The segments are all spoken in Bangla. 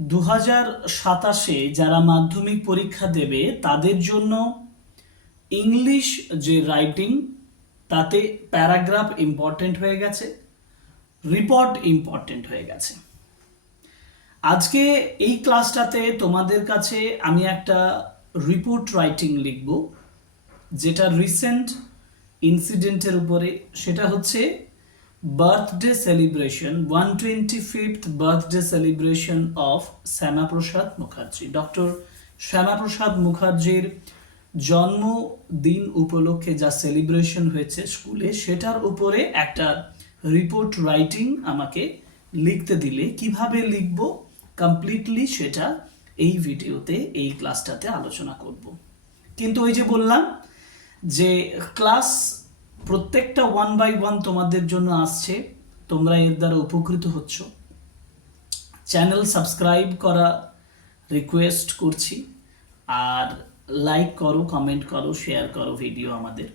2027 যারা মাধ্যমিক পরীক্ষা দেবে তাদের জন্য ইংলিশ যে রাইটিং তাতে প্যারাগ্রাফ ইম্পর্টেন্ট হয়ে গেছে, রিপোর্ট ইম্পর্টেন্ট হয়ে গেছে। আজকে এই ক্লাসটাতে তোমাদের কাছে আমি একটা রিপোর্ট রাইটিং লিখব, যেটা রিসেন্ট ইনসিডেন্টের উপরে। সেটা হচ্ছে birthday celebration, 125th birthday celebration of Shyamaprasad Mukherjee. Doctor Shyamaprasad মুখার্জির জন্মদিন উপলক্ষে যা সেলিব্রেশন হয়েছে স্কুলে, সেটার উপরে একটা রিপোর্ট রাইটিং আমাকে লিখতে দিলে কিভাবে লিখব কমপ্লিটলি সেটা এই ভিডিওতে, এই ক্লাসটাতে আলোচনা করব। কিন্তু ওই যে বললাম যে ক্লাস প্রত্যেকটা 1 by 1 তোমাদের জন্য আসছে, তোমরা এর দ্বারা উপকৃত হচ্ছ। চ্যানেল সাবস্ক্রাইব করা রিকোয়েস্ট করছি, আর লাইক করো, কমেন্ট করো, শেয়ার করো ভিডিও আমাদের,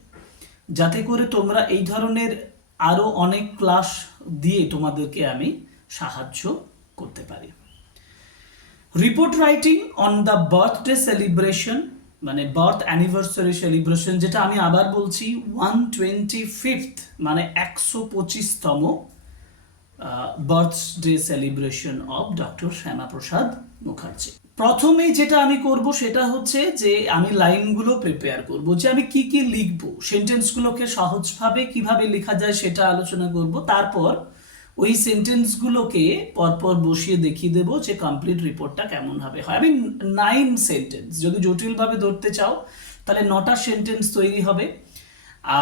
যাতে করে তোমরা এই ধরনের আরও অনেক ক্লাস দিয়ে তোমাদেরকে আমি সাহায্য করতে পারি। Report writing on the birthday celebration, মানে বার্থ অ্যানিভার্সারি সেলিব্রেশন, যেটা আমি আবার বলছি 125th মানে 125তম birthday celebration of doctor Shyamaprasad Mukherjee. প্রথমে যেটা আমি করব সেটা হচ্ছে যে আমি লাইনগুলো প্রিপেয়ার করব, যে আমি কি কি লিখব, সেন্টেন্সগুলোকে সহজভাবে কিভাবে লেখা যায় সেটা আলোচনা করব। তারপর ওই সেন্টেন্সগুলোকে পরপর বসিয়ে দেখিয়ে দেবো যে কমপ্লিট রিপোর্টটা কেমনভাবে হয়। আমি 9 সেন্টেন্স, যদি জটিলভাবে ধরতে চাও তাহলে 9টা সেন্টেন্স তৈরি হবে,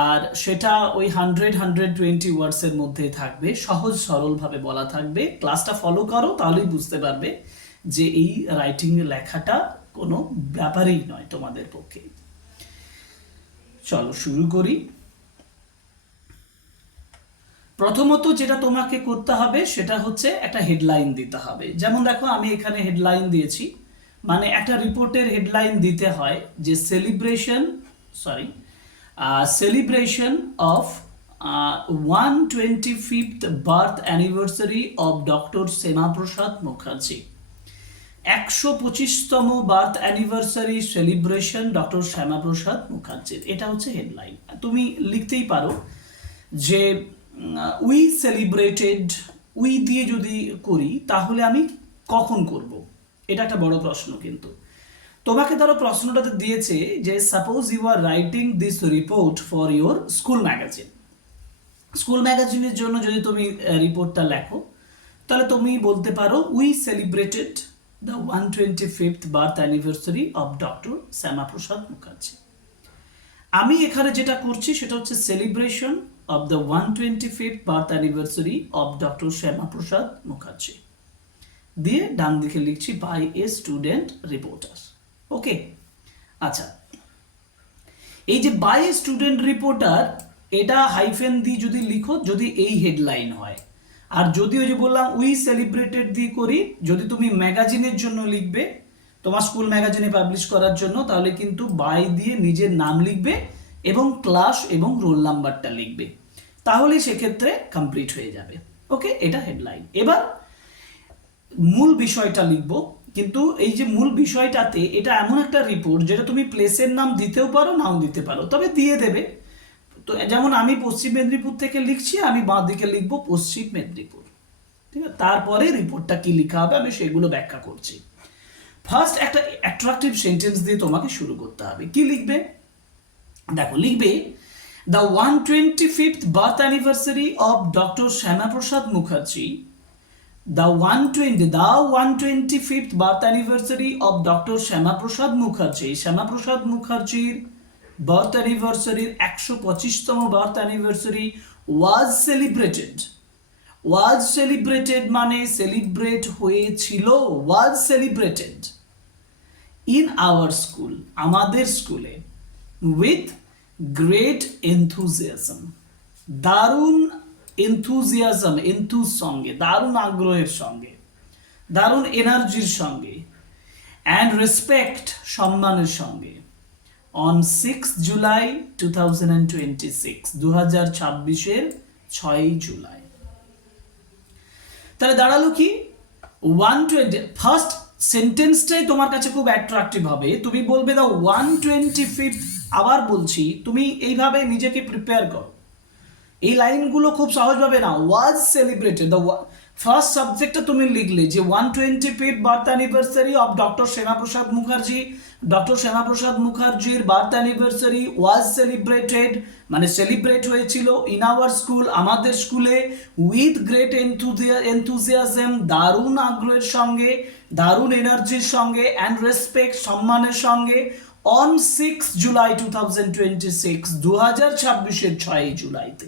আর সেটা ওই 100-120 ওয়ার্ডসের মধ্যে থাকবে, সহজ সরলভাবে বলা থাকবে। ক্লাসটা ফলো করো, তাহলেই বুঝতে পারবে যে এই রাইটিং লেখাটা কোনো ব্যাপারই নয় তোমাদের পক্ষে। চলো শুরু করি। প্রথমত যেটা তোমাকে করতে হবে সেটা হচ্ছে একটা হেডলাইন দিতে হবে। যেমন দেখো আমি এখানে হেডলাইন দিয়েছি, মানে একটা রিপোর্টের হেডলাইন দিতে হয় যে celebration of 125th birth anniversary of doctor Shyamaprasad Mukherjee. 125তম birth anniversary celebration doctor Shyamaprasad মুখার্জির, এটা হচ্ছে হেডলাইন। তুমি লিখতেই পারো যে উই সেলিব্রেটেড, উই দিয়ে যদি করি তাহলে আমি কখন করব, এটা একটা বড় প্রশ্ন। কিন্তু তোমাকে ধরো প্রশ্নটাতে দিয়েছে যে suppose you are writing this report for your school magazine. School ম্যাগাজিনের জন্য যদি তুমি রিপোর্টটা লেখো, তাহলে তুমি বলতে পারো we celebrated the 125th birth anniversary of doctor Shyamaprasad Mukherjee. আমি এখানে যেটা করছি সেটা হচ্ছে celebration of the 125th birth anniversary of Dr. Shyamaprasad Mukherjee দিয়ে ডান দিকে লিখছি by a student reporter. Okay, আচ্ছা, এই যে বাই এ স্টুডেন্ট রিপোর্টার, এটা হাইফেন দিয়ে যদি লিখো, যদি এই হেডলাইন হয়। আর যদি ওই যে বললাম উই সেলিব্রেটেড দিয়ে করি, যদি তুমি ম্যাগাজিনের জন্য লিখবে, তোমার স্কুল ম্যাগাজিনে পাবলিশ করার জন্য, তাহলে কিন্তু বাই দিয়ে নিজের নাম লিখবে এবং ক্লাস এবং রোল নাম্বারটা লিখবে, তাহলে সেক্ষেত্রে কমপ্লিট হয়ে যাবে। ওকে, এটা হেডলাইন। এবার মূল বিষয়টা লিখবো, কিন্তু এই যে মূল বিষয়টাতে এটা এমন একটা রিপোর্ট যেটা তুমি প্লেসের নাম দিতেও পারো, নাও দিতে পারো, তবে দিয়ে দেবে। তো যেমন আমি পশ্চিম মেদিনীপুর থেকে লিখছি, আমি বাঁ দিকে লিখবো পশ্চিম মেদিনীপুর, ঠিক আছে। তারপরে রিপোর্টটা কি লেখা হবে আমি সেগুলো ব্যাখ্যা করছি। ফার্স্ট একটা অ্যাট্রাকটিভ সেন্টেন্স দিয়ে তোমাকে শুরু করতে হবে। কি লিখবে? দেখো, লিখবে the 125th birth anniversary of Dr. Shyamaprasad Mukherjee, the 125th birth anniversary of Dr. Shyamaprasad Mukherjee, Shyama Prasad মুখার্জির বার্থ অ্যানিভার্সারির 125তম বার্থ অ্যানিভার্সারি was celebrated মানে সেলিব্রেট হয়েছিল, was celebrated in our school, আমাদের স্কুলে, with গ্রেট এনথুজিয়াজম, দারুণ এনথুজিয়াজম, এনথুজ সঙ্গে, দারুণ আগ্রহের সঙ্গে, দারুণ এনার্জির সঙ্গে, অ্যান্ড রেসপেক্ট, সম্মানের সঙ্গে, অন 6 জুলাই 2026, 2026-এর 6 জুলাই। তাহলে দাঁড়ালো কি, 120 ফার্স্ট সেন্টেন্সটাই তোমার কাছে খুব অ্যাট্রাকটিভ হবে, তুমি বলবে দ্য 125th, আবার বলছি তুমি এইভাবে নিজেকে প্রিপেয়ার করো। এই লাইনগুলো খুব সহজভাবে না, ওয়াজ সেলিব্রেটেড, দ্য ফার্স্ট সাবজেক্টটা তুমি লিখলে যে 125th birth anniversary of doctor Shyamaprasad Mukherjee, doctor Shyamaprasad মুখার্জির বার্থ অ্যানিভার্সারি ওয়াজ সেলিব্রেটেড, মানে সেলিব্রেট হয়েছিল ইন আওয়ার স্কুল, আমাদের স্কুলে, উইথ গ্রেট এনথুজিয়াজম, দারুণ আগ্রহের সঙ্গে, দারুণ এনার্জির সঙ্গে, অ্যান্ড রেসপেক্ট, সম্মানের সঙ্গে, অন 6 জুলাই 2026, 2026-এর 6 জুলাইতে।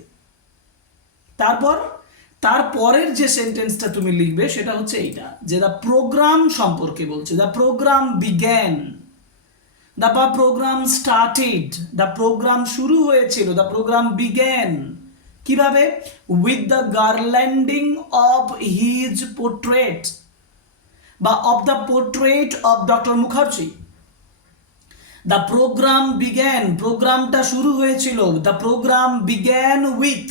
তারপরের যে সেন্টেন্সটা তুমি লিখবে সেটা হচ্ছে এইটা, যে দ্য প্রোগ্রাম সম্পর্কে বলছে, the programme began, the programme started, the programme শুরু হয়েছিল, দ্য প্রোগ্রাম বিগ্যান কিভাবে, with the garlanding of his portrait বা of the portrait of doctor Mukherjee. The programme began, প্রোগ্রামটা শুরু হয়েছিল, দ্য প্রোগ্রাম বিগ্যান উইথ,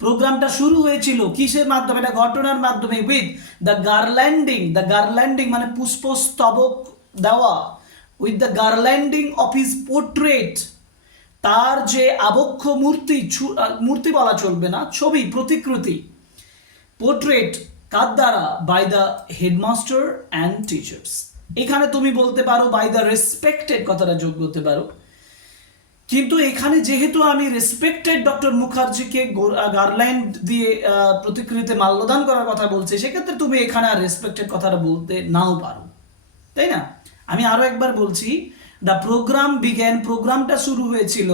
প্রোগ্রামটা শুরু হয়েছিল কিসের মাধ্যমে, এটা ঘটনার মাধ্যমে, with the garlanding, the garlanding মানে পুষ্পস্তবক দেওয়া, with the garlanding of his portrait, তার যে আবক্ষ মূর্তি, মূর্তি বলা চলবে না, ছবি, প্রতিকৃতি, পোর্ট্রেট কার দ্বারা, by the headmaster and teachers. এখানে তুমি বলতে পারো বাই দ্য রেসপেক্টেড, কথাটা যোগ করতে পারো, কিন্তু এখানে যেহেতু আমি রেসপেক্টেড ডক্টর মুখার্জিকে গার্ল্যান্ড দিয়ে প্রতিকৃতিতে মাল্যদান করার কথা বলছি, সেক্ষেত্রে তুমি এখানে আর রেসপেক্টেড কথাটা বলতে নাও পারো, তাই না? আমি আরো একবার বলছি, দ্য প্রোগ্রাম বিগ্যান, প্রোগ্রামটা শুরু হয়েছিল,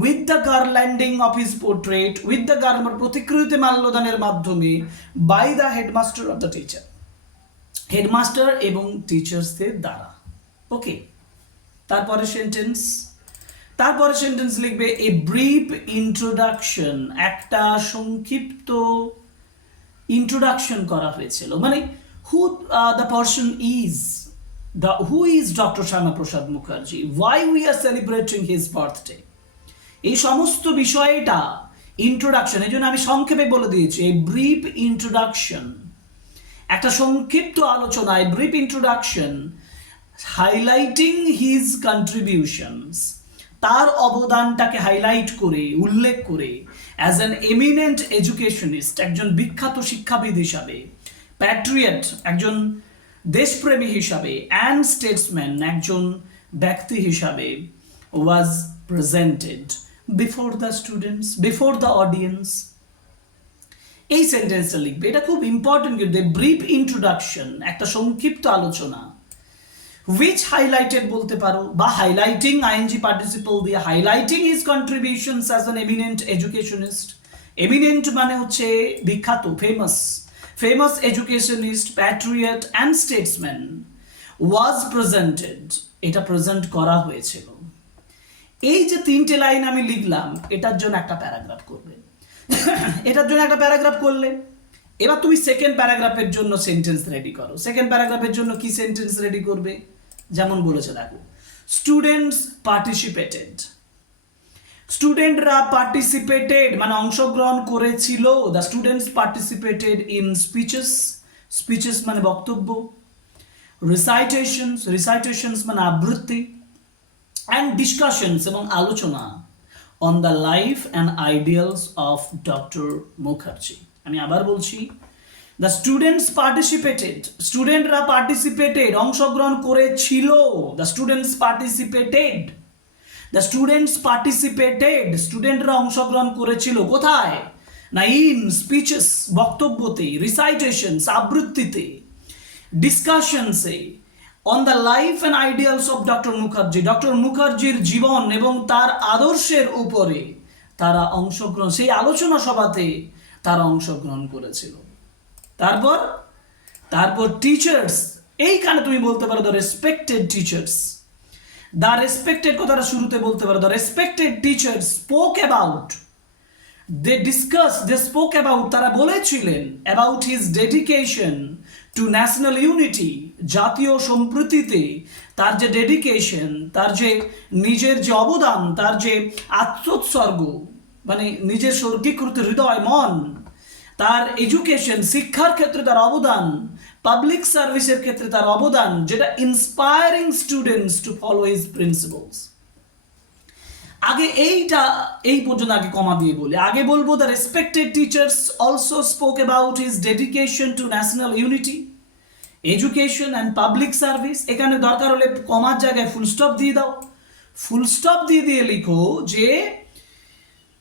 with the garlanding of his portrait, with the প্রতিকৃতিতে মাল্যদানের মাধ্যমে, by the headmaster of the teacher, headmaster এবং টিচার্সদের দ্বারা। ওকে, তারপরে সেন্টেন্স লিখবে এ ব্রিফ ইন্ট্রোডাকশন, একটা সংক্ষিপ্ত ইন্ট্রোডাকশন করা হয়েছিল, মানে who the person is, who is doctor Shyamaprasad Mukherjee, why we are celebrating his birthday, এই সমস্ত বিষয়টা ইন্ট্রোডাকশন, এই জন্য আমি সংক্ষেপে বলে দিয়েছি, এই ব্রিফ ইন্ট্রোডাকশন, একটা সংক্ষিপ্ত আলোচনায়, brief introduction, highlighting his contributions, তার অবদানটাকে হাইলাইট করে, উল্লেখ করে, অ্যাজ অ্যান এমিনেন্ট এডুকেশনিস্ট, একজন বিখ্যাত শিক্ষাবিদ হিসাবে, প্যাট্রিয়ট, একজন দেশপ্রেমী হিসাবে, অ্যান্ড স্টেটসম্যান, একজন ব্যক্তি হিসাবে, was presented before the students, before the audience. এই সেন্টেন্সটা লিখবে, এটা খুব ইম্পর্টেন্ট, কিন্তু ব্রিফ ইন্ট্রোডাকশন, একটা সংক্ষিপ্ত আলোচনা, which highlighted বলতে পারো, বা হাইলাইটিং আইএনজি পার্টিসিপল দিয়ে, highlighting his contributions as an eminent educationist, eminent মানে হচ্ছে বিখ্যাত, famous educationist, patriot and statesman, was presented, এটা প্রেজেন্ট করা হয়েছিল। এই যে তিনটে লাইন আমি লিখলাম, এটার জন্য একটা প্যারাগ্রাফ করবে, এটার জন্য একটা প্যারাগ্রাফ করলে, এবার তুমি সেকেন্ড প্যারাগ্রাফের জন্য সেন্টেন্স রেডি করো। সেকেন্ড প্যারাগ্রাফের জন্য কি সেন্টেন্স রেডি করবে, যেমন বলেছে দেখো, স্টুডেন্টস পার্টিসিপেটেড, স্টুডেন্টরা পার্টিসিপেটেড মানে অংশগ্রহণ করেছিল, the students participated in speeches, speeches মানে বক্তব্য, রিসাইটেশনস মানে আবৃত্তি, অ্যান্ড ডিসকাশনস এবং আলোচনা, on the life and ideals of doctor Mukherjee. আমি আবার বলছি, দ্য স্টুডেন্টস পার্টিসিপেটেড, স্টুডেন্টরা পার্টিসিপেটেড অংশগ্রহণ করেছিল, the students participated, the students participated, স্টুডেন্টরা অংশগ্রহণ করেছিল কোথায়, না ইন স্পিচেস বক্তব্যতে, রিসাইটেশনস আবৃত্তিতে, ডিসকাশনসে, on the life and ideals of doctor Mukherjee, doctor মুখার্জির জীবন এবং তার আদর্শের উপরে তারা অংশগ্রহণ, সেই আলোচনা সভাতে তারা অংশগ্রহণ করেছিল। তারপর টিচার্স, এইখানে তুমি বলতে পারো the respected teachers, the respected কথাটা শুরুতে বলতে পারো, the respected teachers spoke about, they spoke about, তারা বলেছিলেন, about his dedication to national unity, জাতীয় সম্প্রীতিতে তার যে ডেডিকেশন, তার যে নিজের যে অবদান, তার যে আত্মোৎসর্গ, মানে নিজের স্বর্গীকৃত হৃদয় মন, তার এডুকেশন শিক্ষার ক্ষেত্রে তার অবদান, পাবলিক সার্ভিসের ক্ষেত্রে তার অবদান, যেটা inspiring students to follow his principles. আগে এই পর্যন্ত আগে কমা দিয়ে বলি, আগে বলবো the respected teachers also spoke about his dedication to national unity, education and public service. এখানে দরকার হলে কমার জায়গায় ফুল স্টপ দিয়ে দাও, ফুল স্টপ দিয়ে লিখো যে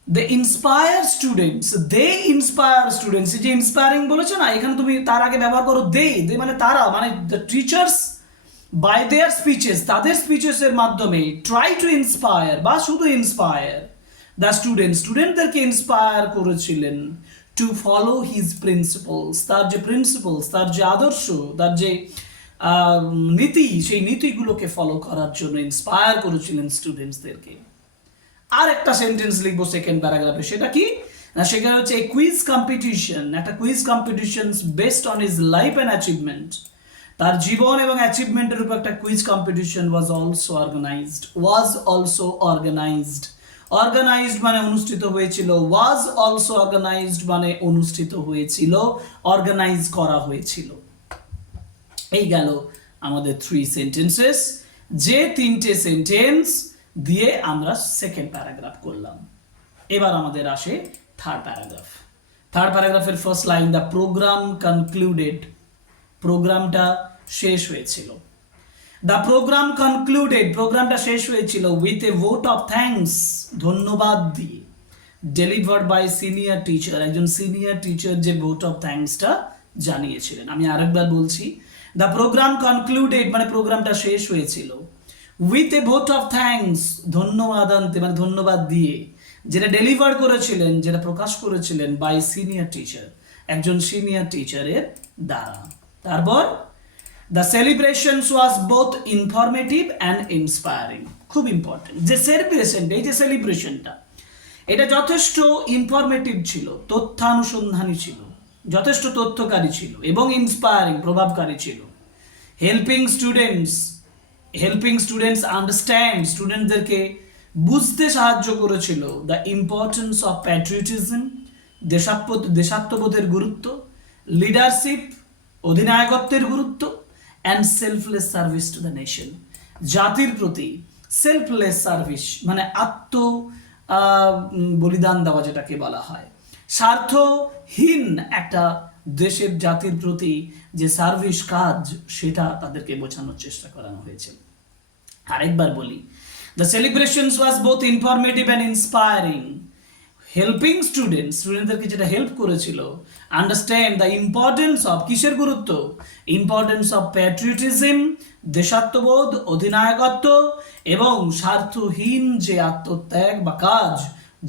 দে ইন্সপায়ার স্টুডেন্টস, দে ইন্সপায়ার স্টুডেন্টস। যে ইন্সপায়ারিং বলেছো না, এখানে তুমি তার আগে ব্যবহার করো দে মানে তারা, মানে the teachers by their speeches, তাদের স্পিচেসের মাধ্যমে ট্রাই টু ইন্সপায়ার বা শুধু ইন্সপায়ার দ্য স্টুডেন্টদেরকে ইন্সপায়ার করেছিলেন টু ফলো হিজ প্রিন্সিপলস, তার যে প্রিন্সিপলস, তার যে আদর্শ, তার যে নীতি, সেই নীতিগুলোকে ফলো করার জন্য ইন্সপায়ার করেছিলেন স্টুডেন্টসদেরকে। আর একটা সেন্টেন্স লিখবো সেকেন্ড প্যারাগ্রাফে, সেটা কি না, সেখানে হচ্ছে এই কুইজ কম্পিটিশন, একটা quiz competition based on his life and achievement, তার জীবন এবং অ্যাচিভমেন্টের উপর একটা quiz competition was also organised মানে অনুষ্ঠিত হয়েছিল, ওয়াজ অলসো অর্গানাইজড মানে অনুষ্ঠিত হয়েছিল, অর্গানাইজ করা হয়েছিল। এই গেল আমাদের 3 সেন্টেন্সেস, যে 3টে সেন্টেন্স দিয়ে আমরা সেকেন্ড প্যারাগ্রাফ করলাম। এবার আমাদের আসে থার্ড প্যারাগ্রাফের first line, the programme concluded, প্রোগ্রামটা শেষ হয়েছিল। দ্য প্রোগ্রাম কনক্লুডেড, প্রোগ্রামটা শেষ হয়েছিল with a vote of thanks, ধন্যবাদ দিয়ে, ডেলিভার্ড বাই সিনিয়র টিচার, একজন সিনিয়র টিচার যে ভোট অফ থ্যাঙ্কসটা জানিয়েছিলেন। আমি আরেকবার বলছি, দ্য প্রোগ্রাম কনক্লুডেড মানে প্রোগ্রামটা শেষ হয়েছিল, with a vote of thanks ধন্যবাদান্তে মানে ধন্যবাদ দিয়ে, যেটা ডেলিভার করেছিলেন, যেটা প্রকাশ করেছিলেন বাই সিনিয়র টিচার, একজন সিনিয়র টিচারের দ্বারা। তারপর the celebrations was both informative and inspiring, খুব ইম্পর্টেন্ট, যে সেলিব্রেশনটা, এই যে সেলিব্রেশনটা, এটা যথেষ্ট ইনফরমেটিভ ছিল, তথ্যানুসন্ধানী ছিল, যথেষ্ট তথ্যকারী ছিল এবং ইন্সপায়ারিং প্রভাবকারী ছিল। হেল্পিং স্টুডেন্টস আন্ডারস্ট্যান্ড, স্টুডেন্টদেরকে বুঝতে সাহায্য করেছিল দ্য ইম্পর্টেন্স অফ প্যাট্রিয়টিজম, দেশাত্মবোধের গুরুত্ব, লিডারশিপ অধিনায়কত্বের গুরুত্ব, and selfless service to the nation, জাতির প্রতি সেলফলেস সার্ভিস মানে বলিদান দেওয়া, যেটাকে বলা হয় স্বার্থহীন একটা দেশের জাতির প্রতি যে সার্ভিস কাজ, সেটা তাদেরকে বোঝানোর চেষ্টা করানো হয়েছে। আরেকবার বলি, the celebrations was both informative and inspiring, helping স্টুডেন্টদেরকে যেটা হেল্প করেছিল, আন্ডারস্ট্যান্ড দ্য ইম্পর্টেন্স অফ, কিসের গুরুত্ব, ইম্পর্টেন্স অফ প্যাট্রিয়টিজম, দেশাত্মবোধ, অধিনায়কত্ব এবং স্বার্থহীন যে আত্মত্যাগ বা কাজ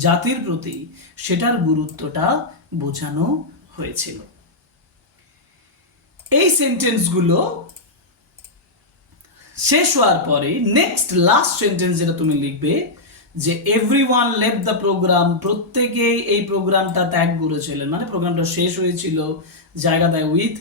জাতির প্রতি, সেটার গুরুত্বটা বোঝানো হয়েছিল। এই সেন্টেন্সগুলো শেষ হওয়ার পরে নেক্সট লাস্ট সেন্টেন্স যেটা তুমি লিখবে, যে এভরিওয়ান লেফট দ্য প্রোগ্রাম, প্রত্যেকে এই প্রোগ্রামটা ত্যাগ করেছিলেন, মানে প্রোগ্রামটা শেষ হয়েছিল জায়গাটায় with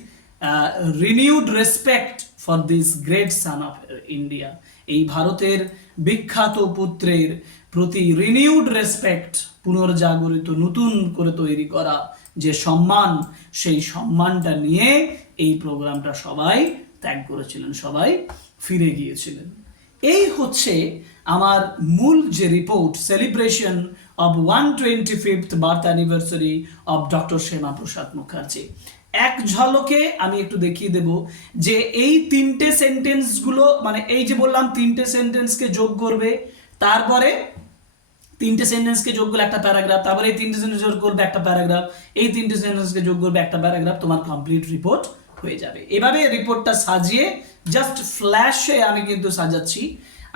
renewed respect for this great son of India, এই ভারতের বিখ্যাত পুত্রের প্রতি রিনিউড রেসপেক্ট, পুনর্জাগরিত নতুন করে তৈরি করা যে সম্মান, সেই সম্মানটা নিয়ে এই প্রোগ্রামটা সবাই ত্যাগ করেছিলেন, সবাই ফিরে গিয়েছিলেন। এই হচ্ছে আমার মূল যে report, celebration of 125th birth anniversary of doctor Shyamaprasad Mukherjee. এক ঝলকে আমি একটু দেখিয়ে দেব যে এই 3টে সেন্টেন্সগুলো, মানে এই যে বললাম 3টে সেন্টেন্সকে যোগ করবে, তারপরে 3টে সেন্টেন্সকে যোগ করলে একটা প্যারাগ্রাফ, তারপরে এই 3টে সেন্টেন্স যোগ করবে একটা প্যারাগ্রাফ, এই 3টে সেন্টেন্সকে যোগ করবে একটা প্যারাগ্রাফ, তোমার কমপ্লিট রিপোর্ট হয়ে যাবে। এভাবে রিপোর্টটা সাজিয়ে, জাস্ট ফ্ল্যাশে আমি কিন্তু সাজাচ্ছি,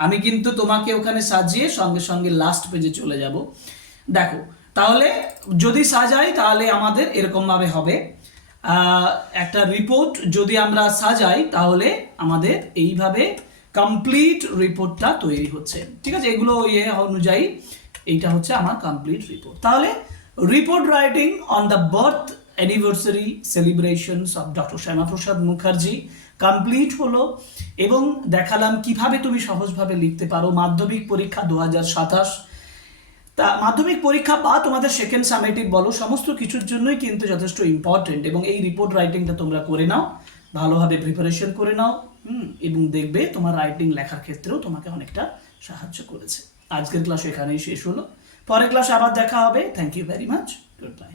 আমি কিন্তু তোমাকে ওখানে সাজিয়ে সঙ্গে সঙ্গে লাস্ট পেজে চলে যাব। দেখো, তাহলে যদি সাজাই তাহলে আমাদের এরকমভাবে হবে, একটা রিপোর্ট যদি আমরা সাজাই তাহলে আমাদের এইভাবে কমপ্লিট রিপোর্টটা তৈরি হচ্ছে, ঠিক আছে? এগুলো অনুযায়ী এইটা হচ্ছে আমার কমপ্লিট রিপোর্ট। তাহলে report writing on the birth anniversary celebrations of doctor Shyamaprasad Mukherjee complete হলো, এবং দেখালাম কিভাবে তুমি সহজভাবে লিখতে পারো। মাধ্যমিক পরীক্ষা 2027, তা মাধ্যমিক পরীক্ষা বা তোমাদের সেকেন্ড সামেটিভ বলো, সমস্ত কিছুর জন্যই কিন্তু যথেষ্ট ইম্পর্টেন্ট, এবং এই রিপোর্ট রাইটিংটা তোমরা করে নাও। ভালোভাবে প্রিপারেশন করে নাও, এবং দেখবে তোমার রাইটিং লেখার ক্ষেত্রেও তোমাকে অনেকটা সাহায্য করেছে। আজকের ক্লাস এখানেই শেষ হলো, পরের ক্লাস আবার দেখা হবে। Thank you very much, good bye.